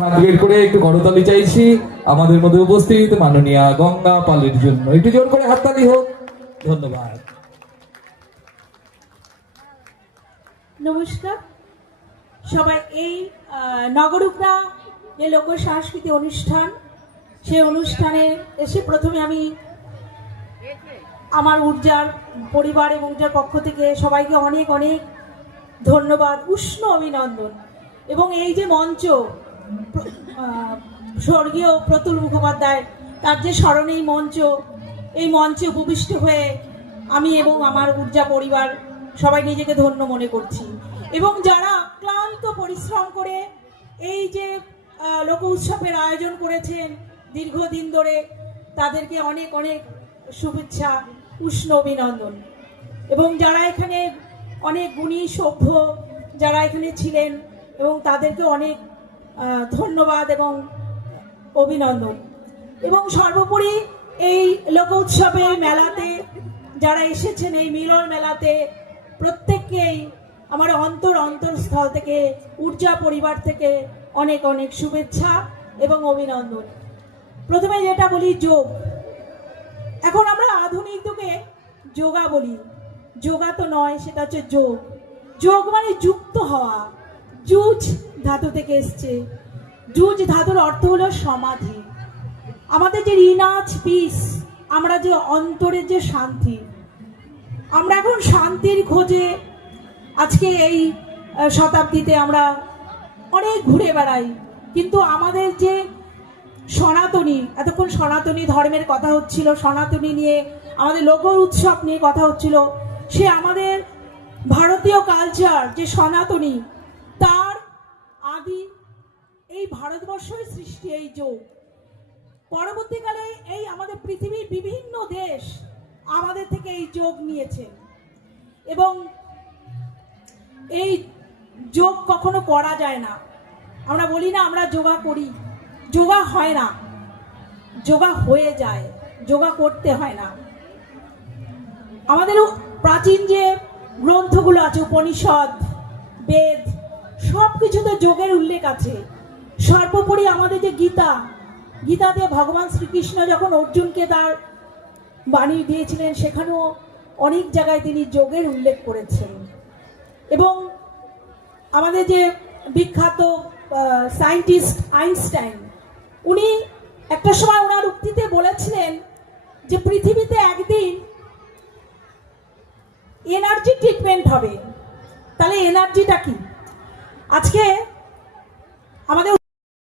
হাত বের করে একটু করতালি চাইছি আমাদের মধ্যে উপস্থিত মাননীয়া গঙ্গা পালের জন্য। একটু জোর করে হাততালি হোক। ধন্যবাদ। নমস্কার সবাই। এই নগরুকরা যে লোক সাংস্কৃতিক অনুষ্ঠান, সেই অনুষ্ঠানে এসে প্রথমে আমি আমার ঊর্জার পরিবার এবং ঊর্জার পক্ষ থেকে সবাইকে অনেক অনেক ধন্যবাদ, উষ্ণ অভিনন্দন। এবং এই যে মঞ্চ, স্বর্গীয় প্রতুল মুখোপাধ্যায়, তার যে স্মরণে মঞ্চ, এই মঞ্চে উপবিষ্ট হয়ে আমি এবং আমার ঊর্জা পরিবার সবাই নিজেকে ধন্য মনে করছি। এবং যারা ক্লান্ত পরিশ্রম করে এই যে লোক উৎসবের আয়োজন করেছেন দীর্ঘদিন ধরে, তাদেরকে অনেক অনেক শুভেচ্ছা, উষ্ণ অভিনন্দন। এবং যারা এখানে অনেক গুণী সভ্য যারা এখানে ছিলেন, এবং তাদেরকে অনেক ধন্যবাদ এবং অভিনন্দন। এবং সর্বোপরি এই লোক উৎসবে মেলাতে যারা এসেছেন, এই মিলন মেলাতে, প্রত্যেককেই আমার অন্তরস্থল থেকে, ঊর্জা পরিবার থেকে অনেক অনেক শুভেচ্ছা এবং অভিনন্দন। প্রথমে যেটা বলি, যোগ। এখন আমরা আধুনিক যুগে যোগা বলি, যোগা তো নয়, সেটা হচ্ছে যোগ। যোগ মানে যুক্ত হওয়া। যুজ ধাতু থেকে এসছে। যুজ ধাতুর অর্থ হলো সমাধি। আমাদের যে ইনাজ পিস, আমরা যে অন্তরের যে শান্তি, আমরা এখন শান্তির খোঁজে আজকে এই শতাব্দীতে আমরা অনেক ঘুরে বেড়াই। কিন্তু আমাদের যে সনাতনী, এতক্ষণ সনাতনী ধর্মের কথা হচ্ছিল, সনাতনী নিয়ে আমাদের লোক উৎসব নিয়ে কথা হচ্ছিল, সে আমাদের ভারতীয় কালচার যে সনাতনী, তার আদি এই ভারতবর্ষের সৃষ্টি এই যোগ। পরবর্তীকালে এই আমাদের পৃথিবীর বিভিন্ন দেশ আমাদের থেকে এই যোগ নিয়েছে। এবং এই যোগ কখনো করা যায় না। আমরা বলি না আমরা যোগা করি, যোগা হয় না, যোগা হয়ে যায়, যোগা করতে হয় না। আমাদের প্রাচীন যে গ্রন্থগুলো আছে, উপনিষদ, বেদ, সব কিছুতে যোগের উল্লেখ আছে। সর্বোপরি আমাদের যে গীতা, গীতাতে ভগবান শ্রীকৃষ্ণ যখন অর্জুনকে তার বাণী দিয়েছিলেন, সেখানেও অনেক জায়গায় তিনি যোগের উল্লেখ করেছেন। এবং আমাদের যে বিখ্যাত সায়েন্টিস্ট আইনস্টাইন, উনি একটা সময় ওনার উক্তিতে বলেছিলেন যে পৃথিবীতে একদিন এনার্জি ট্রিটমেন্ট হবে। তাহলে এনার্জিটা কি? আজকে আমাদের